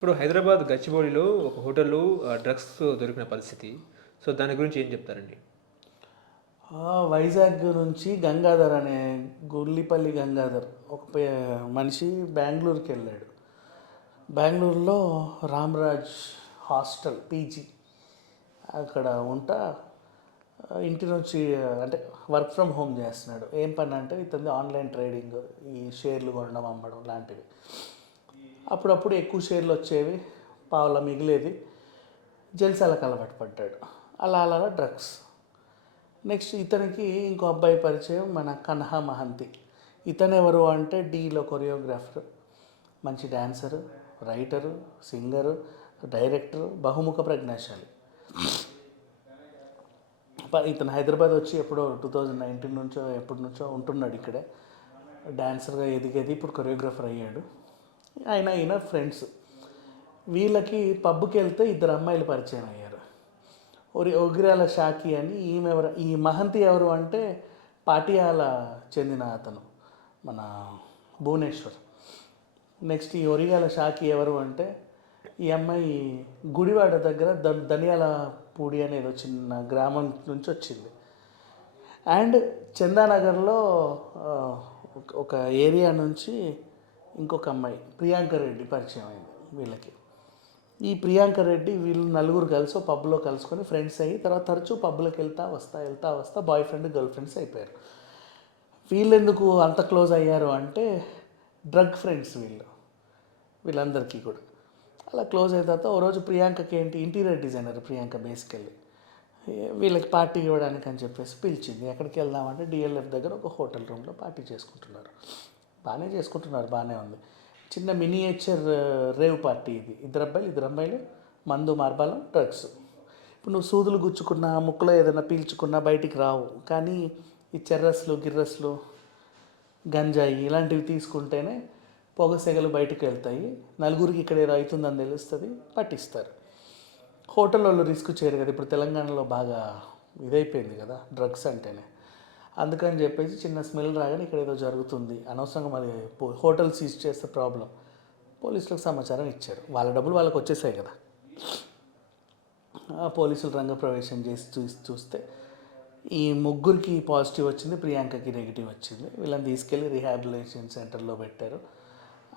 ఇప్పుడు హైదరాబాద్ గచ్చిబౌలిలో ఒక హోటల్లో డ్రగ్స్ దొరికిన పరిస్థితి. సో దాని గురించి ఏం చెప్తారండి? వైజాగ్ నుంచి గంగాధర్ అనే గుల్లిపల్లి గంగాధర్ ఒక మనిషి బెంగళూరుకి వెళ్ళాడు. బెంగళూరులో రామ్రాజ్ హాస్టల్ పీజీ. అక్కడ ఉంటా ఇంటి నుంచి అంటే వర్క్ ఫ్రమ్ హోమ్ చేస్తున్నాడు. ఏం పని అంటే ఇతని ఆన్లైన్ ట్రేడింగ్ ఈ షేర్లు కొనడం అమ్మడం లాంటివి. అప్పుడప్పుడు ఎక్కువ షేర్లు వచ్చేవి పావుల మిగిలేది. జల్సాలకు అలవాటు పడ్డాడు. అలా అలా డ్రగ్స్. నెక్స్ట్ ఇతనికి ఇంకో అబ్బాయి పరిచయం మన కన్హా మహంతి. ఇతను ఎవరు అంటే డీలో కొరియోగ్రాఫర్ మంచి డ్యాన్సరు రైటరు సింగరు డైరెక్టర్ బహుముఖ ప్రజ్ఞాశాలి. ఇతను హైదరాబాద్ వచ్చి ఎప్పుడో టూ థౌజండ్ నైన్టీన్ నుంచో ఎప్పటి నుంచో ఉంటున్నాడు ఇక్కడే. డ్యాన్సర్గా ఎదిగేది ఇప్పుడు కొరియోగ్రాఫర్ అయ్యాడు. ఆయన ఈయన ఫ్రెండ్స్ వీళ్ళకి పబ్కి వెళ్తే ఇద్దరు అమ్మాయిలు పరిచయం అయ్యారు. ఒరి ఒగిరాల షాకి అని ఈమె ఎవరు ఈ మహంతి ఎవరు అంటే పాటియాల చెందిన అతను మన భువనేశ్వర్. నెక్స్ట్ ఈ ఒరిగాల షాకి ఎవరు అంటే ఈ అమ్మాయి గుడివాడ దగ్గర ద ధనియాల పూడి అనేది చిన్న గ్రామం నుంచి వచ్చింది. అండ్ చందానగర్లో ఒక ఏరియా నుంచి ఇంకొక అమ్మాయి ప్రియాంక రెడ్డి పరిచయం అయింది వీళ్ళకి. ఈ ప్రియాంక రెడ్డి వీళ్ళు నలుగురు కలిసి పబ్లో కలుసుకొని ఫ్రెండ్స్ అయ్యి తర్వాత తరచూ పబ్లోకి వెళ్తా వస్తా వెళ్తా వస్తా బాయ్ ఫ్రెండ్ గర్ల్ ఫ్రెండ్స్ అయిపోయారు. వీళ్ళెందుకు అంత క్లోజ్ అయ్యారు అంటే డ్రగ్ ఫ్రెండ్స్ వీళ్ళు వీళ్ళందరికీ కూడా. అలా క్లోజ్ అయిన తర్వాత ఓ రోజు ప్రియాంకకి ఏంటి ఇంటీరియర్ డిజైనర్ ప్రియాంక బేసికల్లీ. వీళ్ళకి పార్టీ ఇవ్వడానికి అని చెప్పేసి పిలిచింది. ఎక్కడికి వెళ్దామంటే డిఎల్ఎఫ్ దగ్గర ఒక హోటల్ రూమ్లో పార్టీ చేసుకుంటున్నారు. బాగానే చేసుకుంటున్నారు బాగానే ఉంది. చిన్న మినియేచర్ రేవ్ పార్టీ ఇది. ఇద్దరు అబ్బాయిలు ఇద్దరు అమ్మాయిలు మందు మార్బాలం డ్రగ్స్. ఇప్పుడు నువ్వు సూదులు గుచ్చుకున్నా ముక్కులో ఏదైనా పీల్చుకున్నా బయటికి రావు. కానీ ఈ చెర్రస్లు గిర్రస్లు గంజాయి ఇలాంటివి తీసుకుంటేనే పొగ సెగలు బయటికి వెళ్తాయి. నలుగురికి ఇక్కడ ఏదో అవుతుందని తెలుస్తుంది పట్టిస్తారు. హోటల్ వాళ్ళు రిస్క్ చేయరు కదా. ఇప్పుడు తెలంగాణలో బాగా ఇదైపోయింది కదా డ్రగ్స్ అంటేనే. అందుకని చెప్పేసి చిన్న స్మెల్ రాగానే ఇక్కడ ఏదో జరుగుతుంది. అనవసరంగా మరి పో- హోటల్ సీజ్ చేస్తే ప్రాబ్లం. పోలీసులకు సమాచారం ఇచ్చారు. వాళ్ళ డబ్బులు వాళ్ళకి వచ్చేసాయి కదా. పోలీసులు రంగ ప్రవేశం చేసి చూసి చూస్తే ఈ ముగ్గురికి పాజిటివ్ వచ్చింది ప్రియాంకకి నెగిటివ్ వచ్చింది. వీళ్ళని తీసుకెళ్ళి రీహాబిలిటేషన్ సెంటర్లో పెట్టారు.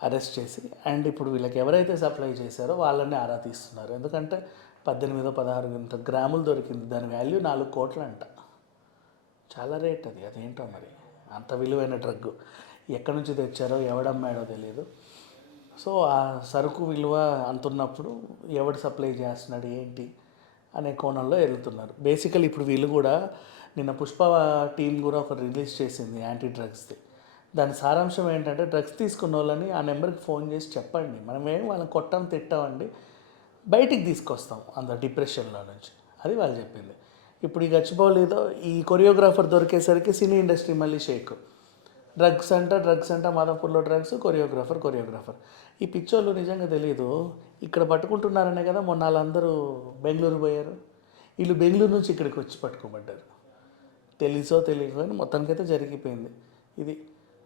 అరెస్ట్ చేసి అండ్ ఇప్పుడు వీళ్ళకి ఎవరైతే సప్లై చేశారో వాళ్ళని ఆరా తీస్తున్నారు. ఎందుకంటే పద్దెనిమిదో పదహారు ఇంత గ్రాములు దొరికింది. దాని వాల్యూ నాలుగు కోట్లు అంట చాలా రేట్ అది అదేంటో మరి? అంత విలువైన డ్రగ్ ఎక్కడి నుంచి తెచ్చారో ఎవడమ్మాడో తెలియదు సో ఆ సరుకు విలువ అంతున్నప్పుడు ఎవడు సప్లై చేస్తున్నాడు ఏంటి అనే కోణంలో వెళ్తున్నారు బేసికల్ ఇప్పుడు వీళ్ళు కూడా నిన్న పుష్ప టీం కూడా ఒక రిలీజ్ చేసింది యాంటీ డ్రగ్స్ది. దాని సారాంశం ఏంటంటే డ్రగ్స్ తీసుకున్న వాళ్ళని ఆ నెంబర్కి ఫోన్ చేసి చెప్పండి. మనం ఏం వాళ్ళని కొట్టాం తిట్టామండి బయటికి తీసుకొస్తాం అంత డిప్రెషన్లో నుంచి. అది వాళ్ళు చెప్పింది. ఇప్పుడు ఈ గచ్చిబౌలిలో ఈ కొరియోగ్రాఫర్ దొరికేసరికి సినీ ఇండస్ట్రీ మళ్ళీ షేక్. డ్రగ్స్ అంట డ్రగ్స్ అంట మాదాపూర్లో డ్రగ్స్ కొరియోగ్రాఫర్ కొరియోగ్రాఫర్. ఈ పిచ్చోళ్ళు నిజంగా తెలియదు ఇక్కడ పట్టుకుంటున్నారనే కదా మొన్న వాళ్ళందరూ బెంగళూరు పోయారు. వీళ్ళు బెంగళూరు నుంచి ఇక్కడికి వచ్చి పట్టుకోబడ్డారు. తెలుసో తెలియకో అని మొత్తానికైతే జరిగిపోయింది. ఇది